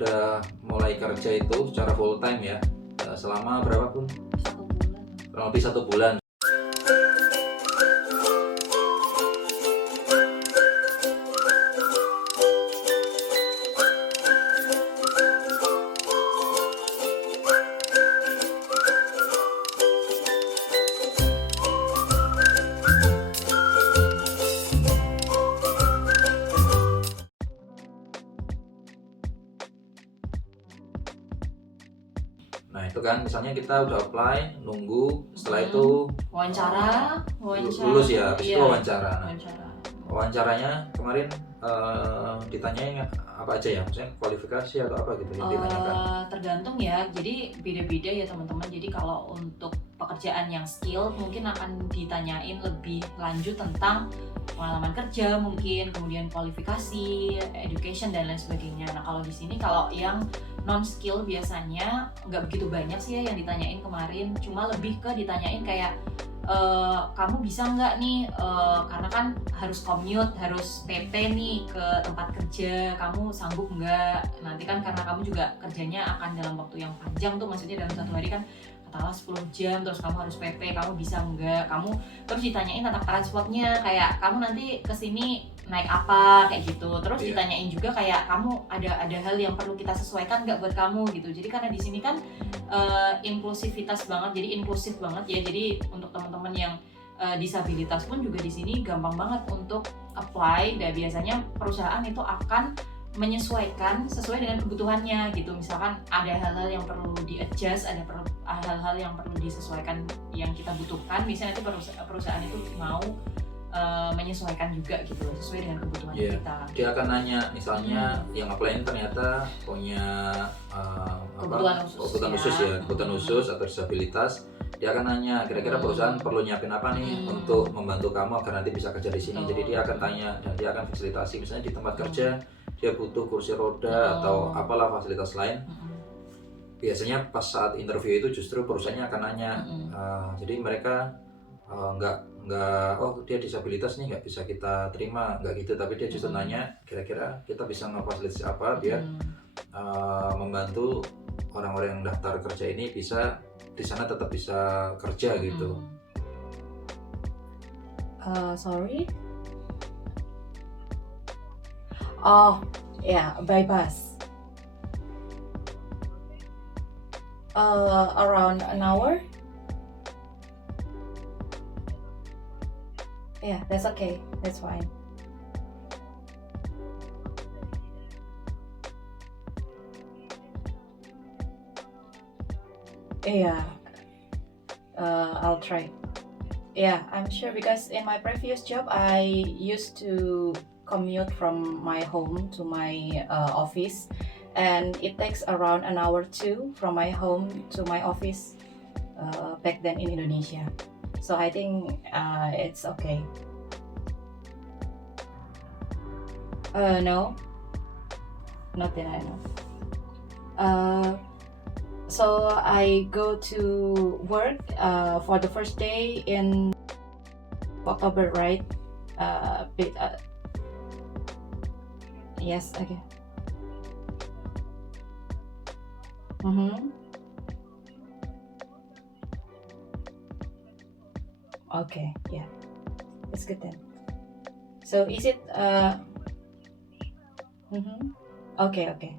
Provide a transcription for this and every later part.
udah mulai kerja itu secara full time ya, selama berapa pun? 1 bulan. Kurang lebih 1 bulan. Nah itu kan misalnya kita udah apply, nunggu, setelah itu wawancara lulus ya, habis itu iya, wawancara. Nah, wawancara. wawancaranya kemarin ditanyain apa aja ya, maksudnya kualifikasi atau apa gitu yang ditanyakan? Tergantung ya, jadi beda-beda ya teman-teman. Jadi kalau untuk pekerjaan yang skill mungkin akan ditanyain lebih lanjut tentang pengalaman kerja mungkin, kemudian kualifikasi, education dan lain sebagainya. Nah kalau di sini kalau yang non skill biasanya nggak begitu banyak sih ya yang ditanyain kemarin, cuma lebih ke ditanyain kayak kamu bisa nggak nih, karena kan harus commute, harus PP nih ke tempat kerja, kamu sanggup nggak? Nanti kan karena kamu juga kerjanya akan dalam waktu yang panjang tuh, maksudnya dalam 1 hari kan katakanlah 10 jam, terus kamu harus PP, kamu bisa nggak? Kamu terus ditanyain tentang transportnya, kayak kamu nanti kesini naik apa, kayak gitu. Terus Iya. ditanyain juga kayak kamu ada hal yang perlu kita sesuaikan nggak buat kamu gitu. Jadi karena di sini kan inklusivitas banget, jadi inklusif banget ya. Jadi untuk teman-teman yang disabilitas pun juga di sini gampang banget untuk apply. Dan biasanya perusahaan itu akan menyesuaikan sesuai dengan kebutuhannya gitu. Misalkan ada hal-hal yang perlu di-adjust, ada hal-hal yang perlu disesuaikan yang kita butuhkan. Misalnya nanti perusahaan itu mau menyesuaikan juga gitu sesuai dengan kebutuhan kita. Dia akan nanya misalnya yang apply ternyata punya kebutuhan khusus atau disabilitas. Dia akan nanya kira-kira perusahaan perlu nyiapin apa nih untuk membantu kamu agar nanti bisa kerja di sini. Jadi dia akan tanya dan dia akan fasilitasi, misalnya di tempat kerja dia butuh kursi roda atau apalah fasilitas lain. Biasanya pas saat interview itu justru perusahaannya akan nanya. Jadi mereka nggak oh dia disabilitas nih nggak bisa kita terima, nggak gitu, tapi dia justru nanya kira-kira kita bisa ngefasilitasi apa biar membantu orang-orang yang daftar kerja ini bisa di sana tetap bisa kerja gitu. Sorry. Oh yeah, by bus. Around an hour. Yeah, that's okay. That's fine. Yeah, I'll try. Yeah, I'm sure because in my previous job, I used to commute from my home to my office, and it takes around an hour too from my home to my office back then in Indonesia. So I think it's okay. No, not that I know. So I go to work for the first day in October, right? Yes, okay. Okay, yeah, it's good then. So is it okay,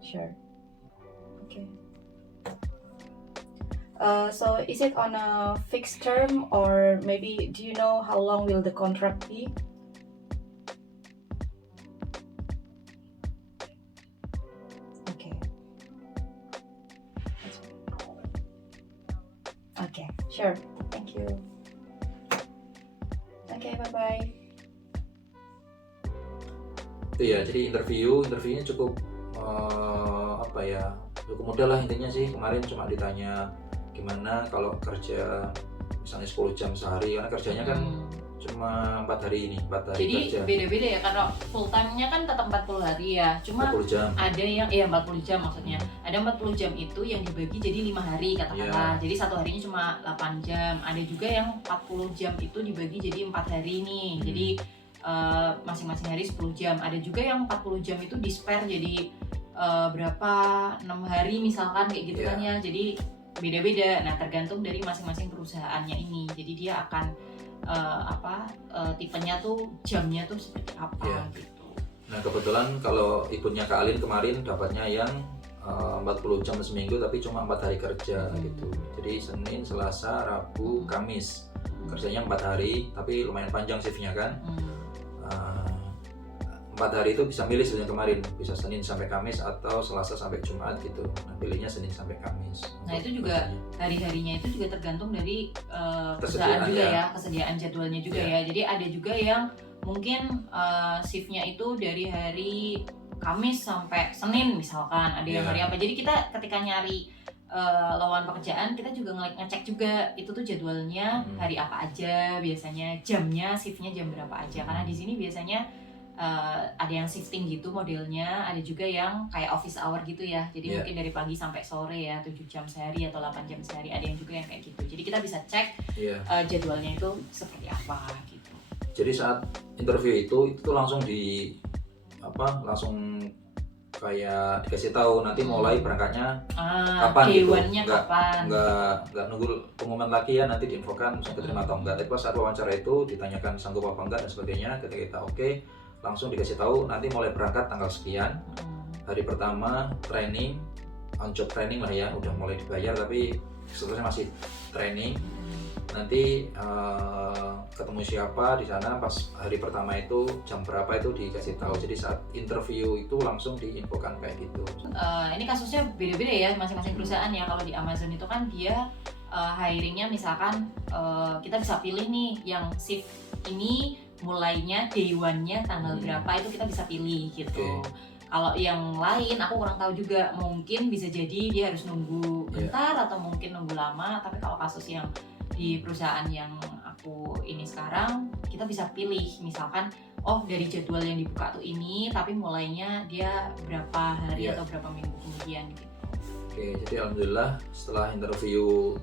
sure, okay. So is it on a fixed term, or maybe do you know how long will the contract be? Okay. Okay, sure. Thank you. Okay, bye-bye. Itu ya, jadi interviewnya cukup cukup mudah lah intinya sih. Kemarin cuma ditanya gimana kalau kerja misalnya 10 jam sehari, karena kerjanya kan cuma 4 hari kerja. Jadi beda-beda ya, karena full time-nya kan tetap 40 hari ya. Cuma 40 jam. Ada yang 40 jam maksudnya. Ada 40 jam itu yang dibagi jadi 5 hari katakanlah. Jadi satu harinya cuma 8 jam. Ada juga yang 40 jam itu dibagi jadi 4 hari nih. Jadi masing-masing hari 10 jam. Ada juga yang 40 jam itu di-spare jadi berapa 6 hari misalkan kayak gitu kan ya. Jadi beda-beda. Nah, tergantung dari masing-masing perusahaannya ini. Jadi dia akan tipenya tuh jamnya tuh seperti apa gitu. Nah, kebetulan kalau ikutnya Kak Alin kemarin dapatnya yang 40 jam seminggu tapi cuma 4 hari kerja gitu. Jadi Senin, Selasa, Rabu, Kamis. Kerjanya 4 hari tapi lumayan panjang shiftnya kan. 4 hari itu bisa milih sebenarnya kemarin, bisa Senin sampai Kamis atau Selasa sampai Jumat gitu. Nah, pilihnya Senin sampai Kamis. Nah, itu juga hari-harinya itu juga tergantung dari perusahaan juga ya, kesediaan jadwalnya juga ya. Jadi ada juga yang mungkin shiftnya itu dari hari Kamis sampai Senin misalkan, ada yang hari apa. Jadi kita ketika nyari lowongan pekerjaan, kita juga ngecek juga itu tuh jadwalnya hari apa aja, biasanya jamnya, shiftnya jam berapa aja. Karena di sini biasanya ada yang shifting gitu modelnya, ada juga yang kayak office hour gitu ya. Jadi mungkin dari pagi sampai sore ya, 7 jam sehari atau 8 jam sehari, ada yang juga yang kayak gitu. Jadi kita bisa cek jadwalnya itu seperti apa gitu. Jadi saat interview itu tuh langsung langsung kayak dikasih tahu nanti mulai berangkatnya kapan gitu. Nggak nunggu pengumuman lagi ya, nanti diinfokan misalnya keterima atau enggak. Tapi pas saat wawancara itu ditanyakan sanggup apa enggak dan sebagainya. Ketika kita oke, langsung dikasih tahu nanti mulai berangkat tanggal sekian. Hari pertama training, on job training lah ya, udah mulai dibayar tapi setelahnya masih training. Nanti ketemu siapa di sana pas hari pertama itu jam berapa itu dikasih tahu. Jadi saat interview itu langsung diinfokan kayak gitu. Ini kasusnya beda-beda ya masing-masing perusahaan ya. Kalau di Amazon itu kan dia hiringnya misalkan kita bisa pilih nih yang shift ini mulainya day one-nya tanggal berapa, itu kita bisa pilih gitu. Kalau yang lain aku kurang tahu juga, mungkin bisa jadi dia harus nunggu bentar atau mungkin nunggu lama. Tapi kalau kasus yang di perusahaan yang aku ini sekarang, kita bisa pilih misalkan dari jadwal yang dibuka tuh ini, tapi mulainya dia berapa hari atau berapa minggu kemudian gitu. Oke, jadi alhamdulillah setelah interview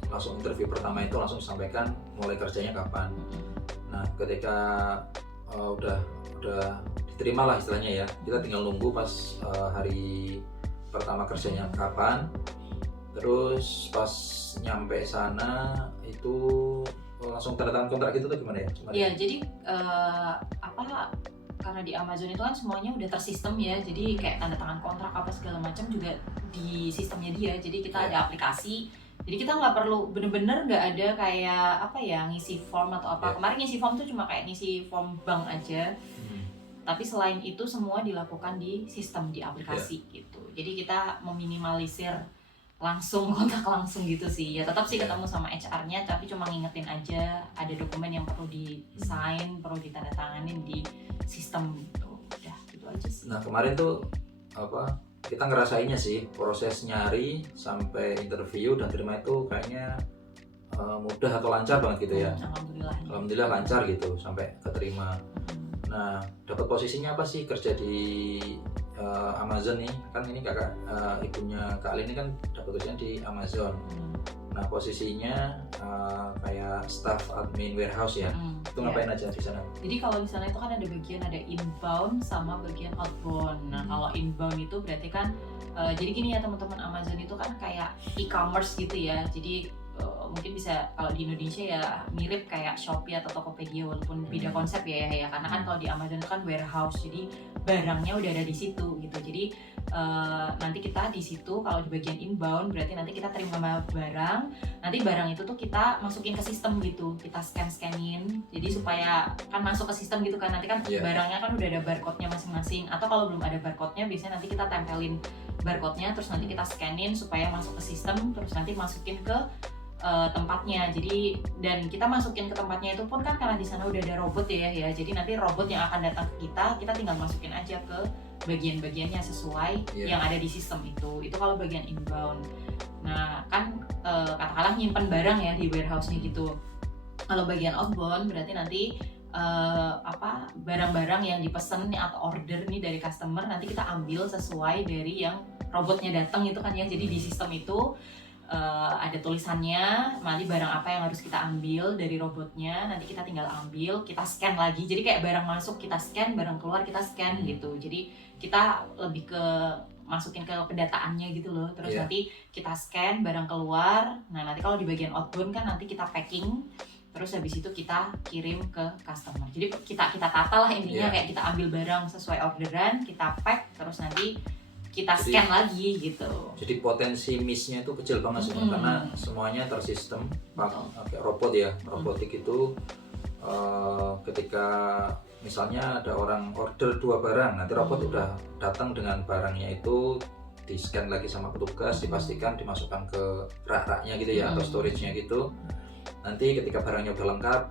pertama itu langsung disampaikan mulai kerjanya kapan. Nah, ketika udah diterima lah istilahnya ya, kita tinggal nunggu pas hari pertama kerjanya kapan. Terus pas nyampe sana itu langsung tanda tangan kontrak gitu tuh gimana ya? Iya, jadi karena di Amazon itu kan semuanya udah tersistem ya, jadi kayak tanda tangan kontrak apa segala macam juga di sistemnya dia. Jadi kita ada aplikasi, jadi kita nggak perlu bener-bener nggak ada kayak ngisi form atau apa. Kemarin ngisi form tuh cuma kayak ngisi form bank aja. Tapi selain itu semua dilakukan di sistem, di aplikasi gitu. Jadi kita meminimalisir langsung kontak langsung gitu sih. Ya tetap sih ketemu sama HR-nya, tapi cuma ngingetin aja ada dokumen yang perlu di-sign, perlu ditandatanganin di sistem gitu. Udah gitu aja sih. Nah, kemarin tuh kita ngerasainnya sih proses nyari sampai interview dan terima itu kayaknya mudah atau lancar banget gitu ya. Alhamdulillah lancar gitu sampai keterima. Nah, dapat posisinya apa sih kerja di Amazon nih? Kan ini kakak ibunya Kak Alin ini kan dapat kerjaan di Amazon. Nah, posisinya kayak staff admin warehouse ya. Itu ngapain aja di sana? Jadi kalau di sana itu kan ada inbound sama bagian outbound. Nah, kalau inbound itu berarti kan jadi gini ya teman-teman, Amazon itu kan kayak e-commerce gitu ya. Jadi mungkin bisa kalau di Indonesia ya mirip kayak Shopee atau Tokopedia, walaupun beda konsep ya karena kan kalau di Amazon itu kan warehouse, jadi barangnya udah ada di situ gitu. Jadi nanti kita di situ kalau di bagian inbound berarti nanti kita terima barang, nanti barang itu tuh kita masukin ke sistem gitu, kita scanin, jadi supaya kan masuk ke sistem gitu kan, nanti kan barangnya kan udah ada barcode-nya masing-masing, atau kalau belum ada barcode-nya biasanya nanti kita tempelin barcode-nya, terus nanti kita scanin supaya masuk ke sistem, terus nanti masukin ke tempatnya. Jadi dan kita masukin ke tempatnya itu pun kan karena di sana udah ada robot ya, jadi nanti robot yang akan datang ke kita tinggal masukin aja ke bagian-bagiannya sesuai yang ada di sistem itu kalau bagian inbound. Nah kan katakanlah nyimpen barang ya di warehouse-nya gitu. Kalau bagian outbound berarti nanti barang-barang yang dipesan atau order nih dari customer nanti kita ambil sesuai dari yang robotnya datang itu kan ya. Jadi di sistem itu ada tulisannya nanti barang apa yang harus kita ambil dari robotnya, nanti kita tinggal ambil, kita scan lagi. Jadi kayak barang masuk kita scan, barang keluar kita scan gitu. Jadi kita lebih ke masukin ke pendataannya gitu loh. Terus Iya. nanti kita scan barang keluar. Nah nanti kalau di bagian outbound kan nanti kita packing. Terus habis itu kita kirim ke customer. Jadi kita tata lah intinya, Iya. kayak kita ambil barang sesuai orderan, kita pack, terus nanti kita Jadi- scan lagi gitu. Jadi potensi miss-nya itu kecil banget sih, karena semuanya tersistem pakai robot ya. Robotik itu ketika misalnya ada orang order 2 barang, nanti robot udah datang dengan barangnya itu, di scan lagi sama petugas, dipastikan dimasukkan ke rak-raknya gitu ya, atau storage-nya gitu. Nanti ketika barangnya udah lengkap,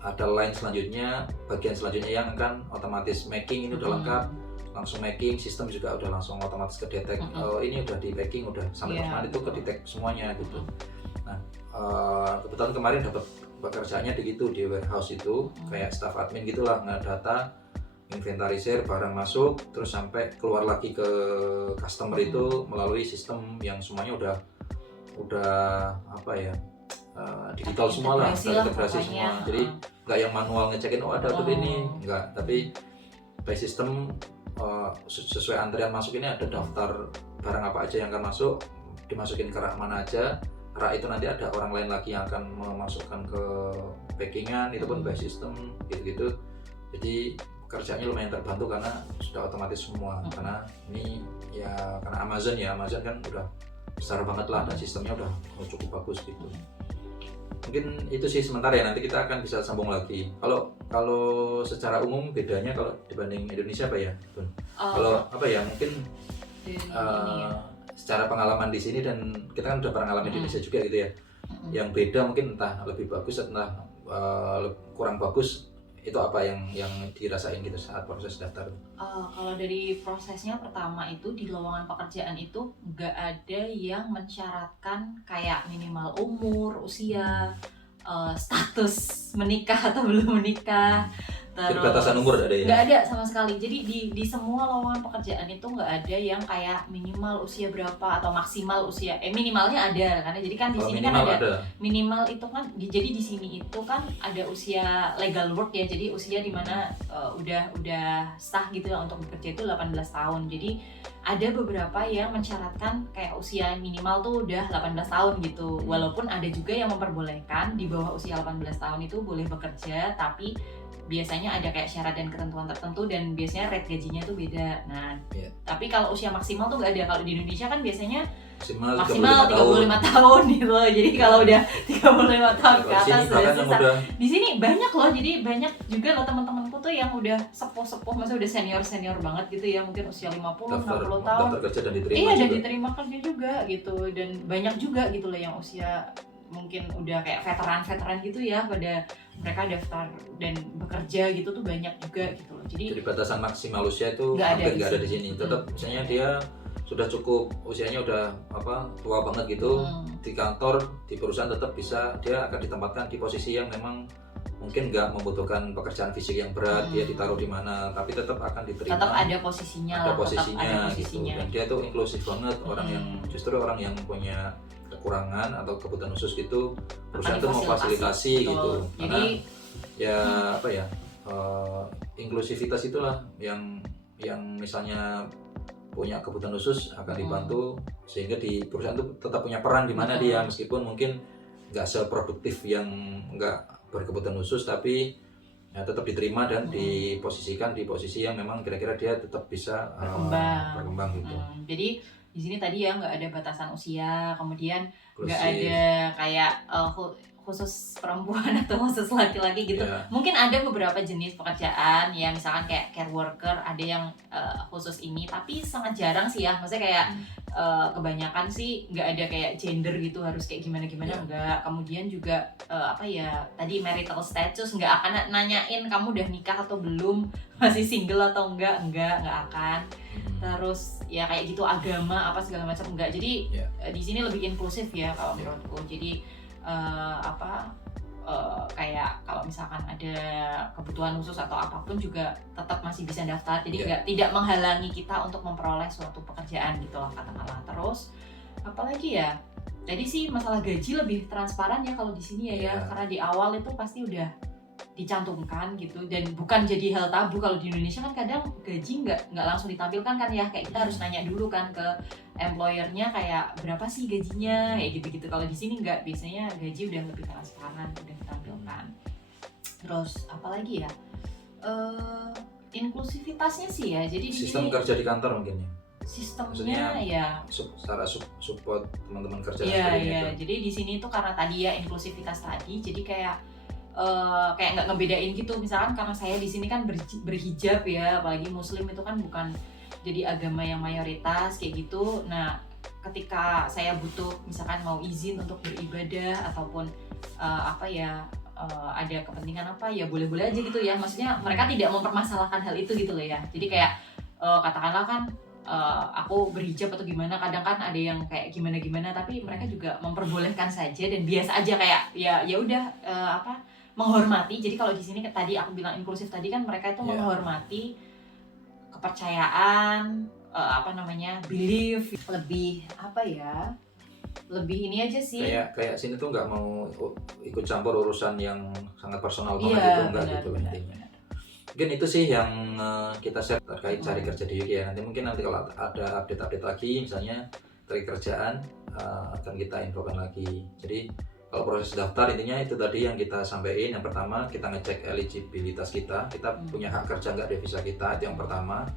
ada line selanjutnya, bagian selanjutnya yang akan otomatis making, ini udah lengkap, langsung making, sistem juga udah langsung otomatis kedetek, ini udah di packing, udah sampai kemana itu kedetek semuanya gitu. Nah kebetulan kemarin dapat pekerjaannya di warehouse itu, kayak staff admin gitulah, ngedata, inventarisir barang masuk, terus sampai keluar lagi ke customer itu melalui sistem yang semuanya udah apa ya, digital semua lah, terintegrasi semua. Jadi nggak yang manual ngecekin ada tuh ini, nggak, tapi by system sesuai antrian masuk ini ada daftar barang apa aja yang akan masuk, dimasukin ke rak mana aja, rak itu nanti ada orang lain lagi yang akan memasukkan ke packingan, itu pun by system gitu-gitu. Jadi kerjanya lumayan terbantu karena sudah otomatis semua, karena ini ya karena Amazon kan udah besar banget lah dan sistemnya udah cukup bagus gitu. Mungkin itu sih sementara ya, nanti kita akan bisa sambung lagi. Kalau secara umum bedanya kalau dibanding Indonesia apa ya, Bun? Kalau apa ya, mungkin secara pengalaman di sini, dan kita kan udah pernah ngalamin di Indonesia juga gitu ya. Yang beda mungkin entah lebih bagus, entah kurang bagus, itu apa yang dirasain gitu saat proses daftar? Kalau dari prosesnya, pertama itu di lowongan pekerjaan itu nggak ada yang mensyaratkan kayak minimal umur, usia, status menikah atau belum menikah. Jadi batasan umur ada ya? Nggak ada sama sekali. Jadi di semua lowongan pekerjaan itu nggak ada yang kayak minimal usia berapa atau maksimal usia. Minimalnya ada, karena jadi kan di sini kan ada minimal itu kan. Jadi di sini itu kan ada usia legal work ya. Jadi usia dimana udah sah gitu lah untuk bekerja itu 18 tahun. Jadi ada beberapa yang mensyaratkan kayak usia minimal tuh udah 18 tahun gitu. Walaupun ada juga yang memperbolehkan di bawah usia 18 tahun itu boleh bekerja, tapi biasanya ada kayak syarat dan ketentuan tertentu, dan biasanya rate gajinya tuh beda. Nah, tapi kalau usia maksimal tuh nggak ada. Kalau di Indonesia kan biasanya maksimal 35 tahun gitu. Jadi kalau udah 35 tahun ke atas udah susah. Di sini banyak loh, jadi banyak juga loh teman-temanku tuh yang udah sepuh-sepuh, maksudnya udah senior banget gitu ya, mungkin usia 50, 60 tahun. Daftar kerja dan diterima. Iya, dan diterima kerja juga gitu. Dan banyak juga gitu loh yang usia mungkin udah kayak veteran gitu ya, pada mereka daftar dan bekerja gitu tuh banyak juga gitu loh. Jadi batasan maksimal usia itu hampir nggak ada di sini. Tetap misalnya dia sudah cukup usianya, udah tua banget gitu, di kantor, di perusahaan tetap bisa, dia akan ditempatkan di posisi yang memang mungkin nggak membutuhkan pekerjaan fisik yang berat, dia ditaruh di mana, tapi tetap akan diterima. Tetap ada posisinya gitu. Dan dia tuh inklusif banget, orang yang punya kekurangan atau kebutuhan khusus gitu, perusahaan tuh mau fasilitasi gitu. Jadi inklusivitas itulah yang misalnya punya kebutuhan khusus akan dibantu, sehingga di perusahaan itu tetap punya peran di mana dia, meskipun mungkin nggak seproduktif yang nggak berkebutuhan khusus, tapi ya tetap diterima dan diposisikan di posisi yang memang kira-kira dia tetap bisa berkembang gitu. Jadi di sini tadi ya nggak ada batasan usia, kemudian nggak ada kayak khusus perempuan atau khusus laki-laki gitu. Mungkin ada beberapa jenis pekerjaan ya, misalkan kayak care worker, ada yang khusus ini, tapi sangat jarang sih ya. Maksudnya kayak kebanyakan sih nggak ada kayak gender gitu, harus kayak gimana enggak. Kemudian juga tadi marital status, nggak akan nanyain kamu udah nikah atau belum, masih single atau enggak akan. Terus ya kayak gitu, agama apa segala macam enggak. Jadi di sini lebih inklusif ya kalau menurutku. Jadi kayak kalau misalkan ada kebutuhan khusus atau apapun juga tetap masih bisa daftar. Jadi tidak menghalangi kita untuk memperoleh suatu pekerjaan gitu lah katakanlah. Terus apalagi ya, tadi sih masalah gaji lebih transparan ya kalau di sini ya, karena di awal itu pasti udah dicantumkan gitu, dan bukan jadi hal tabu. Kalau di Indonesia kan kadang gaji nggak langsung ditampilkan kan ya, kayak kita harus nanya dulu kan ke employernya kayak berapa sih gajinya, kayak gitu-gitu. Kalau di sini nggak, biasanya gaji udah lebih transparan, udah ditampilkan. Terus apalagi ya, inklusivitasnya sih ya, jadi di Sistem sini kerja di kantor mungkin ya. sistemnya Maksudnya ya. Secara support teman-teman kerja dan Iya, sebagainya iya. itu. Jadi di sini tuh karena tadi ya inklusivitas tadi, jadi kayak nggak ngebedain gitu. Misalkan karena saya di sini kan berhijab ya, apalagi Muslim itu kan bukan jadi agama yang mayoritas kayak gitu. Nah, ketika saya butuh misalkan mau izin untuk beribadah ataupun ada kepentingan apa ya, boleh-boleh aja gitu ya. Maksudnya mereka tidak mempermasalahkan hal itu gitu loh ya. Jadi kayak katakanlah kan aku berhijab atau gimana, kadang kan ada yang kayak gimana tapi mereka juga memperbolehkan saja dan biasa aja, kayak ya udah menghormati. Jadi kalau di sini tadi aku bilang inklusif tadi kan, mereka itu menghormati kepercayaan, belief, lebih ini aja sih. Kayak sini tuh nggak mau ikut campur urusan yang sangat personal banget, Iya, itu enggak benar, gitu benar, intinya. benar. Mungkin itu sih yang kita share terkait cari kerja di UK ya. Nanti kalau ada update lagi misalnya terkait kerjaan, akan kita infokan lagi. Jadi kalau proses daftar intinya itu tadi yang kita sampaikan. Yang pertama kita ngecek eligibilitas kita punya hak kerja nggak di visa kita, itu yang pertama.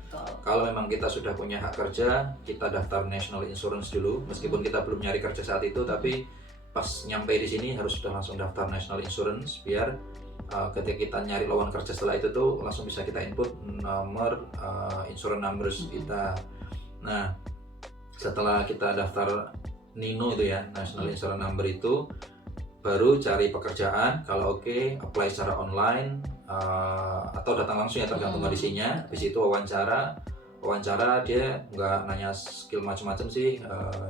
Kalau memang kita sudah punya hak kerja, kita daftar national insurance dulu, meskipun kita belum nyari kerja saat itu, tapi pas nyampe di sini harus sudah langsung daftar national insurance, biar ketika kita nyari lowongan kerja setelah itu tuh langsung bisa kita input nomor insurance numbers kita. Nah, setelah kita daftar NINO itu ya, national insurance number itu, baru cari pekerjaan. Kalau oke, apply secara online atau datang langsung ya, tergantung kondisinya. Habis itu wawancara dia nggak nanya skill macam-macam sih,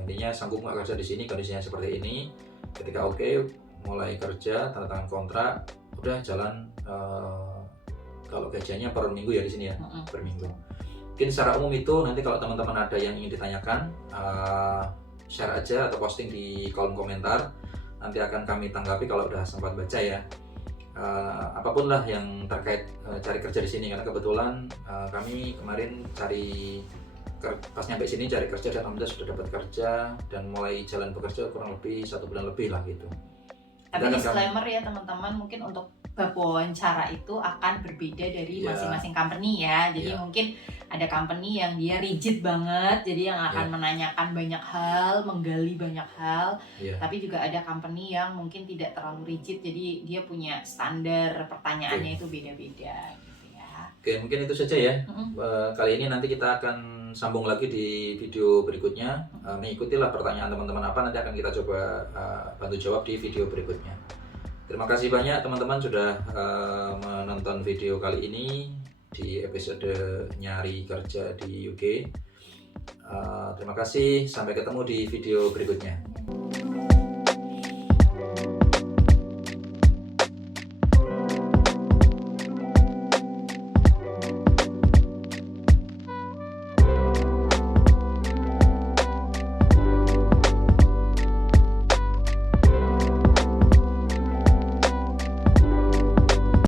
intinya sanggup nggak kerja di sini, kondisinya seperti ini. Ketika oke, mulai kerja, tanda tangan kontrak, udah jalan. Kalau gajinya per minggu ya di sini ya, per minggu. Mungkin secara umum itu, nanti kalau teman-teman ada yang ingin ditanyakan, share aja atau posting di kolom komentar, nanti akan kami tanggapi kalau udah sempat baca ya. Apapun lah yang terkait cari kerja di sini, karena kebetulan kami kemarin pas nyampe sini cari kerja dan alhamdulillah sudah dapat kerja dan mulai jalan bekerja kurang lebih 1 bulan lebih lah gitu. Tapi disclaimer ya teman-teman, mungkin untuk bab wawancara itu akan berbeda dari masing-masing company ya. Jadi mungkin ada company yang dia rigid banget, jadi yang akan menanyakan banyak hal, menggali banyak hal. Tapi juga ada company yang mungkin tidak terlalu rigid, jadi dia punya standar pertanyaannya itu beda-beda gitu ya. Oke, mungkin itu saja ya. Kali ini nanti kita akan sambung lagi di video berikutnya. Mengikutilah pertanyaan teman-teman apa, nanti akan kita coba bantu jawab di video berikutnya. Terima kasih banyak teman-teman sudah menonton video kali ini di episode nyari kerja di UK. Terima kasih, sampai ketemu di video berikutnya.